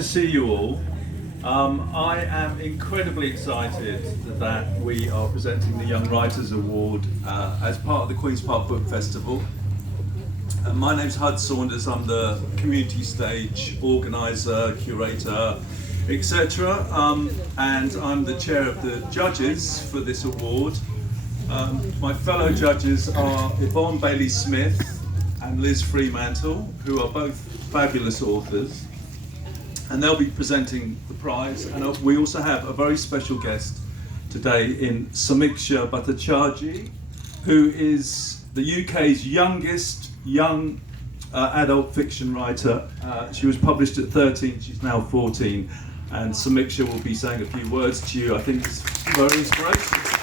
to see you all. I am incredibly excited that we are presenting the Young Writers Award as part of the Queen's Park Book Festival. My name's Hud Saunders. I'm the community stage organiser, curator, etc. And I'm the chair of the judges for this award. My fellow judges are Yvonne Bailey-Smith and Liz Fremantle, who are both fabulous authors, and they'll be presenting the prize. And we also have a very special guest today in Samiksha Bhattacharjee, who is the UK's youngest young adult fiction writer. She was published at 13, she's now 14, and Samiksha will be saying a few words to you. I think it's very inspirational.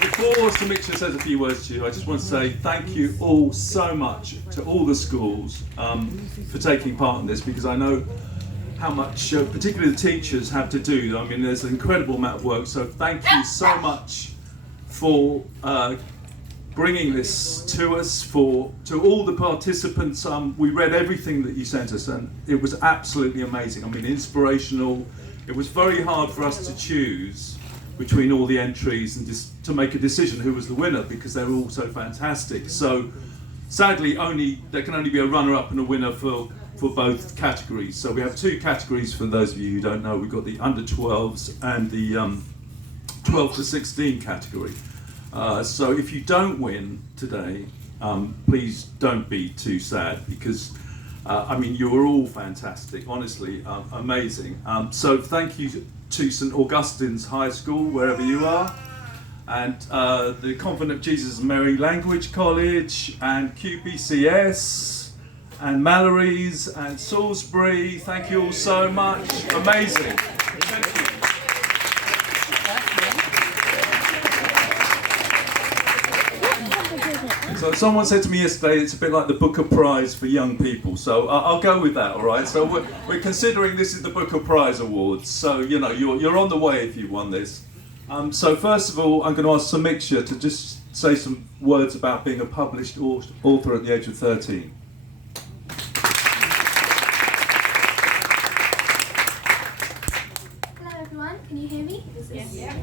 Before Samiksha says a few words to you, I just want to say thank you all so much to all the schools for taking part in this, because I know how much, particularly the teachers, have to do. I mean, there's an incredible amount of work, so thank you so much for bringing this to us, to all the participants. We read everything that you sent us, and it was absolutely amazing. I mean, inspirational. It was very hard for us to choose between all the entries and just to make a decision who was the winner, because they were all so fantastic. So sadly, there can only be a runner-up and a winner for both categories. So we have two categories for those of you who don't know. We've got the under 12s and the 12 to 16 category. So if you don't win today, please don't be too sad, because I mean, you were all fantastic, honestly, amazing. So thank you to St Augustine's High School, wherever you are, and the Convent of Jesus and Mary Language College, and QPCS, and Mallory's, and Salisbury. Thank you all so much. Amazing. Thank you. So someone said to me yesterday, it's a bit like the Booker Prize for young people. So I'll go with that, all right? So we're considering this is the Booker Prize Awards. So, you know, you're on the way if you won this. So first of all, I'm going to ask Samiksha to just say some words about being a published author at the age of 13. Hello everyone, can you hear me? Yes. Yeah.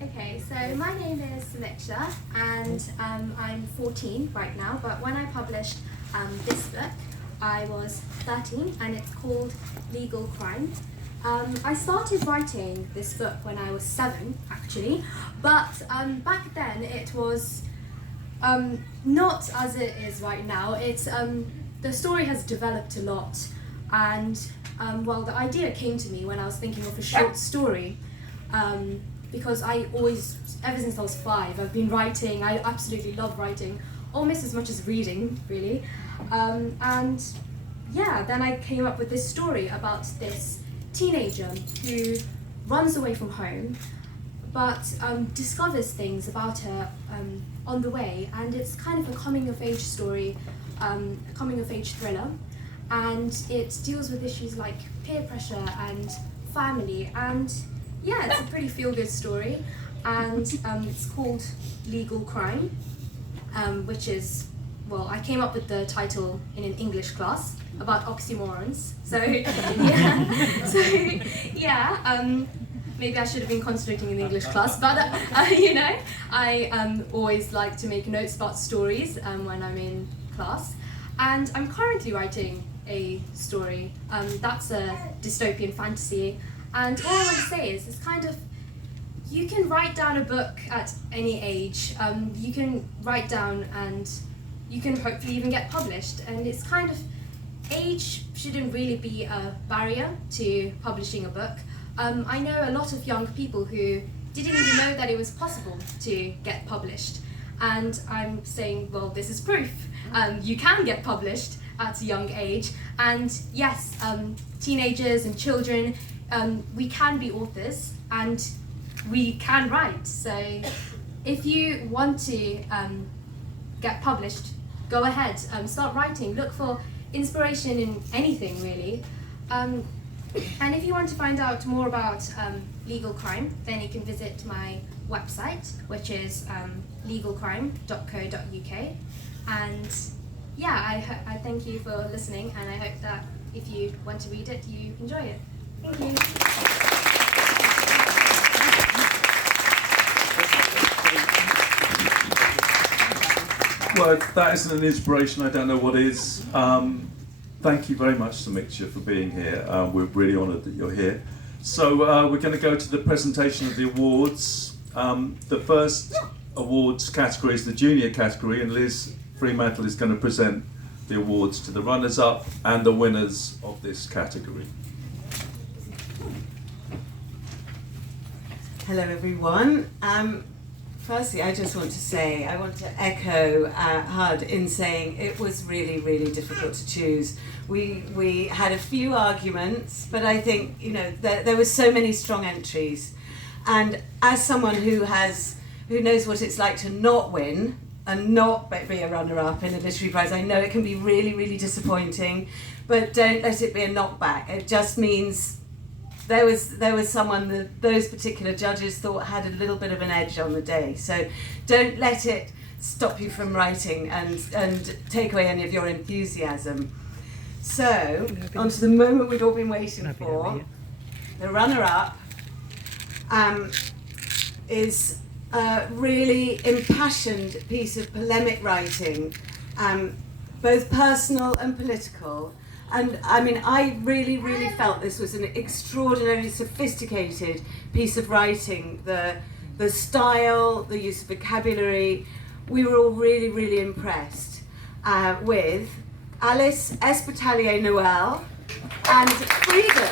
Okay, so my name is Samiksha, and I'm 14 right now, but when I published this book, I was 13, and it's called Legal Crime. I started writing this book when I was 7, actually, but back then it was not as it is right now. It's the story has developed a lot, and well, the idea came to me when I was thinking of a short story. Because I always, ever since I was 5, I've been writing. I absolutely love writing, almost as much as reading, really. And yeah, then I came up with this story about this teenager who runs away from home, but discovers things about her on the way, and it's kind of a coming-of-age story, a coming-of-age thriller, and it deals with issues like peer pressure and family, and yeah, it's a pretty feel-good story, and it's called Legal Crime, which is, well, I came up with the title in an English class about oxymorons, so maybe I should have been concentrating in the English class, but you know, I always like to make notes about stories when I'm in class, and I'm currently writing a story that's a dystopian fantasy. And all I want to say is, it's kind of, you can write down a book at any age. You can write down and you can hopefully even get published. And it's kind of, age shouldn't really be a barrier to publishing a book. I know a lot of young people who didn't even know that it was possible to get published. And I'm saying, well, this is proof. You can get published at a young age. And yes, teenagers and children, we can be authors and we can write. So if you want to get published, go ahead, start writing. Look for inspiration in anything, really. And if you want to find out more about legal crime, then you can visit my website, which is legalcrime.co.uk. And I thank you for listening, and I hope that if you want to read it, you enjoy it. Thank you. Well, if that isn't an inspiration, I don't know what is. Thank you very much, Samiksha, for being here. We're really honoured that you're here. So we're going to go to the presentation of the awards. The first awards category is the junior category, and Liz Fremantle is going to present the awards to the runners-up and the winners of this category. Hello everyone. Firstly, I just want to echo Hud in saying it was really, really difficult to choose. We had a few arguments, but I think, you know, there were so many strong entries. And as someone who knows what it's like to not win and not be a runner-up in a literary prize, I know it can be really, really disappointing, but don't let it be a knockback. It just means there was someone that those particular judges thought had a little bit of an edge on the day. So don't let it stop you from writing and take away any of your enthusiasm. So, on to the moment we've all been waiting for. The runner-up is a really impassioned piece of polemic writing, both personal and political. And I mean, I really, really felt this was an extraordinarily sophisticated piece of writing. The style, the use of vocabulary, we were all really, really impressed with Alice Espitalier-Noel and Freedom.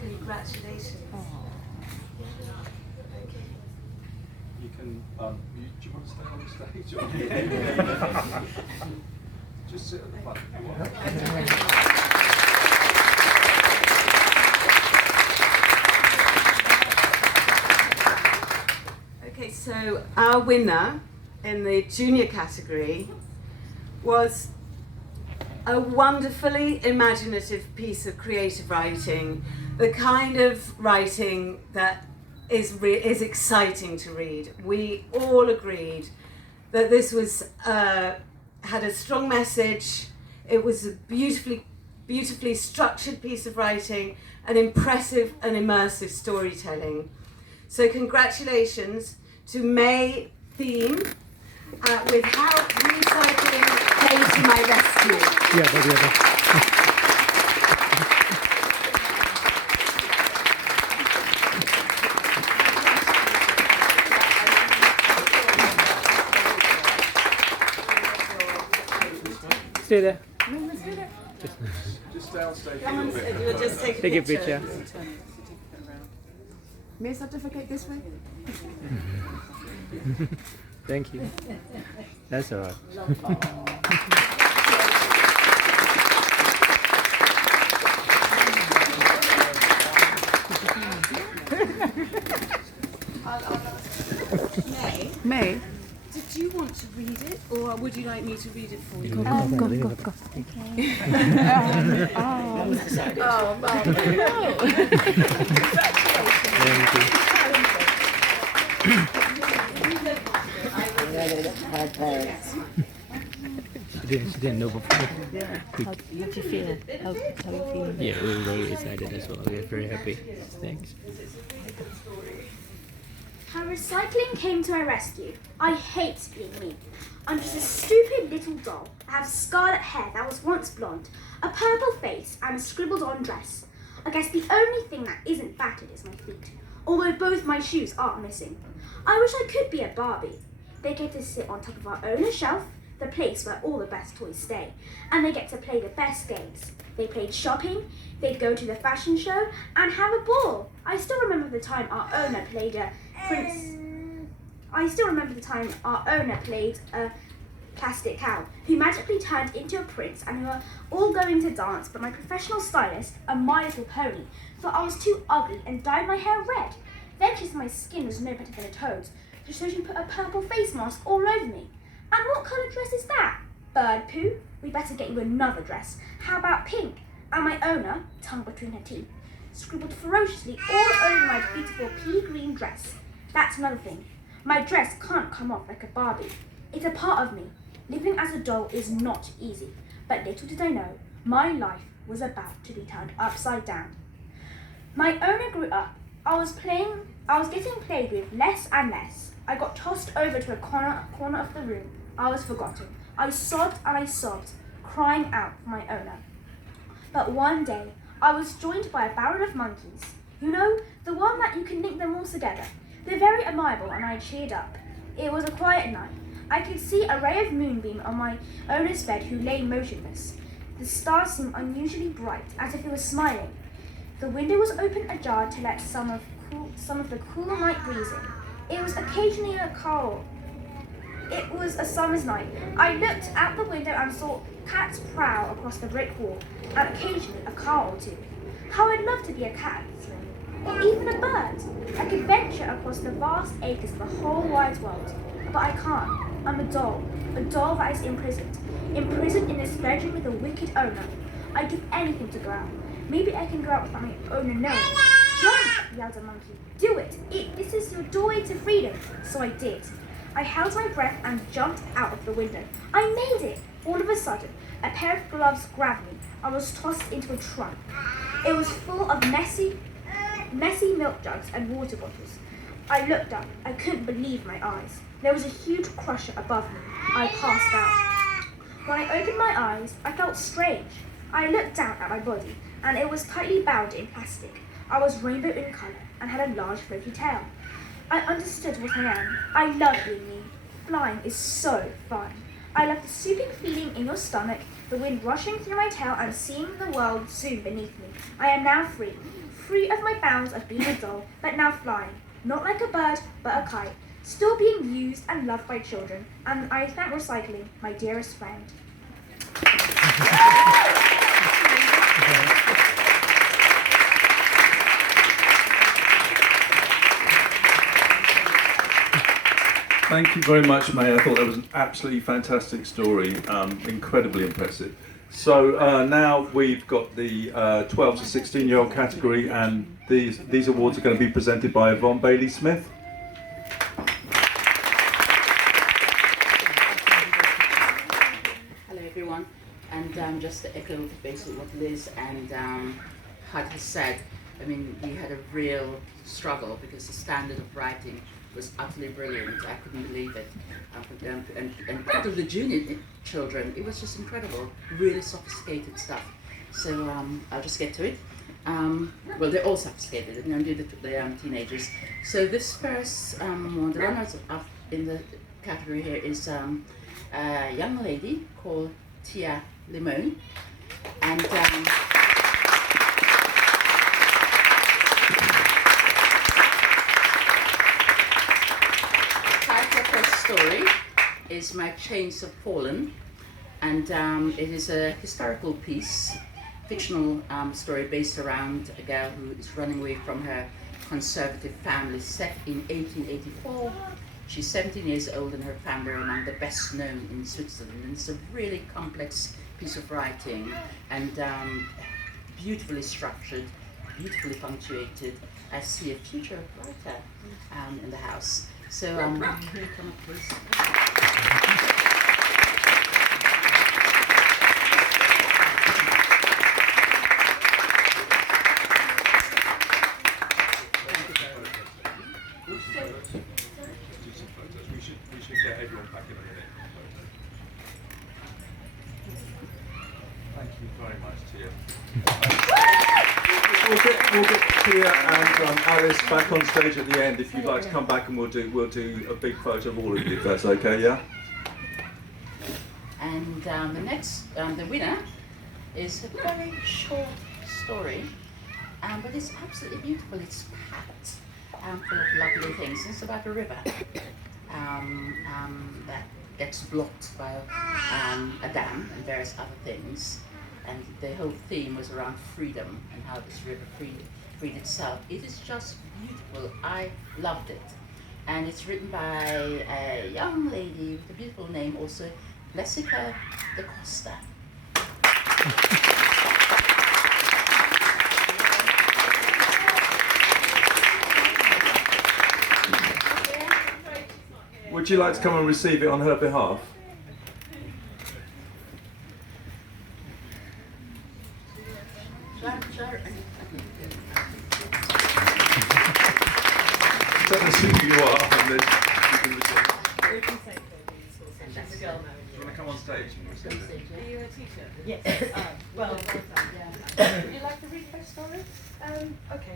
Congratulations. You can, do you want to stay on the stage? Or just sit at the front if you want. Okay, so our winner in the junior category was a wonderfully imaginative piece of creative writing, the kind of writing that is exciting to read. We all agreed that this was had a strong message. It was a beautifully structured piece of writing, an impressive and immersive storytelling. So congratulations to May Theme with How Recycling Came to My Rescue. Stay there. Just downstage Come a on, little bit. we'll just take Take a a picture. picture. May I certificate this way? Thank you. That's all right. May? Did you want to read it, or would you like me to read it for you? Go. She didn't know before. How do you feel? How you feel? Yeah, we were very excited as well. We are very happy. Thanks. How recycling came to my rescue. I hate being me. I'm just a stupid little doll. I have scarlet hair that was once blonde, a purple face, and a scribbled on dress. I guess the only thing that isn't battered is my feet, although both my shoes are missing. I wish I could be a Barbie. They get to sit on top of our owner shelf, the place where all the best toys stay, and they get to play the best games. They played shopping, they'd go to the fashion show, and have a ball. I still remember the time our owner played a plastic cow who magically turned into a prince, and we were all going to dance, but my professional stylist, a My Little Pony, thought I was too ugly and dyed my hair red. Then she said my skin was no better than a toad's, so she put a purple face mask all over me. And what colour dress is that? Bird poo? We better get you another dress. How about pink? And my owner, tongue between her teeth, scribbled ferociously all over my beautiful pea green dress. That's another thing. My dress can't come off like a Barbie. It's a part of me. Living as a doll is not easy. But little did I know, my life was about to be turned upside down. My owner grew up. I was getting played with less and less. I got tossed over to a corner of the room. I was forgotten. I sobbed and I sobbed, crying out for my owner. But one day, I was joined by a barrel of monkeys. You know, the one that you can link them all together. They're very amiable and I cheered up. It was a quiet night. I could see a ray of moonbeam on my owner's bed who lay motionless. The stars seemed unusually bright, as if he was smiling. The window was open ajar to let some of the cool night breeze in. It was occasionally a cold. It was a summer's night. I looked out the window and saw cats prowl across the brick wall, and occasionally a cow or two. How I'd love to be a cat, or even a bird. I could venture across the vast acres of the whole wide world, but I can't. I'm a doll that is imprisoned in this bedroom with a wicked owner. I'd give anything to go out. Maybe I can go out without my owner knowing. Jump, yelled a monkey. Do it. This is your doorway to freedom. So I did. I held my breath and jumped out of the window. I made it! All of a sudden, a pair of gloves grabbed me. I was tossed into a trunk. It was full of messy milk jugs and water bottles. I looked up. I couldn't believe my eyes. There was a huge crusher above me. I passed out. When I opened my eyes, I felt strange. I looked down at my body, and it was tightly bound in plastic. I was rainbow in colour and had a large floaty tail. I understood what I am. I love being me. Flying is so fun. I love the soothing feeling in your stomach, the wind rushing through my tail and seeing the world zoom beneath me. I am now free. Free of my bounds of being a doll, but now flying. Not like a bird, but a kite. Still being used and loved by children. And I thank recycling, my dearest friend. Thank you very much, May. I thought that was an absolutely fantastic story, incredibly impressive. So now we've got the 12 to 16-year-old category, and these awards are going to be presented by Yvonne Bailey-Smith. Hello everyone, and just to echo basically what Liz and Hud has said, I mean, we had a real struggle because the standard of writing was utterly brilliant. I couldn't believe it. And particularly the junior children, it was just incredible, really sophisticated stuff. So I'll just get to it. Well, they're all sophisticated, and I'm doing the teenagers. So this first one, the runners up in the category here is a young lady called Tia Limon, and story is My Chains Have Fallen, and it is a historical piece, fictional story based around a girl who is running away from her conservative family, set in 1884. She's 17 years old and her family are among the best known in Switzerland. And it's a really complex piece of writing and beautifully structured, beautifully punctuated. I see a future writer in the house. So, can you come up, please? We should get everyone back in a minute. Thank you very much, Tia. We'll get Tia and Alice back on stage at the end if you'd like to come back, and we'll do a big photo of all of you if that's okay, yeah? And the next, the winner is a very short story, but it's absolutely beautiful. It's packed full of lovely things. It's about a river that gets blocked by a dam and various other things. And the whole theme was around freedom and how this river freed itself. It is just beautiful. I loved it. And it's written by a young lady with a beautiful name also, Jessica da Costa. Would you like to come and receive it on her behalf? Tell us who you are and then you can receive. Do you want to come on stage and receive it? Are you a teacher? Yes. Well, Would you like to read my story? Okay.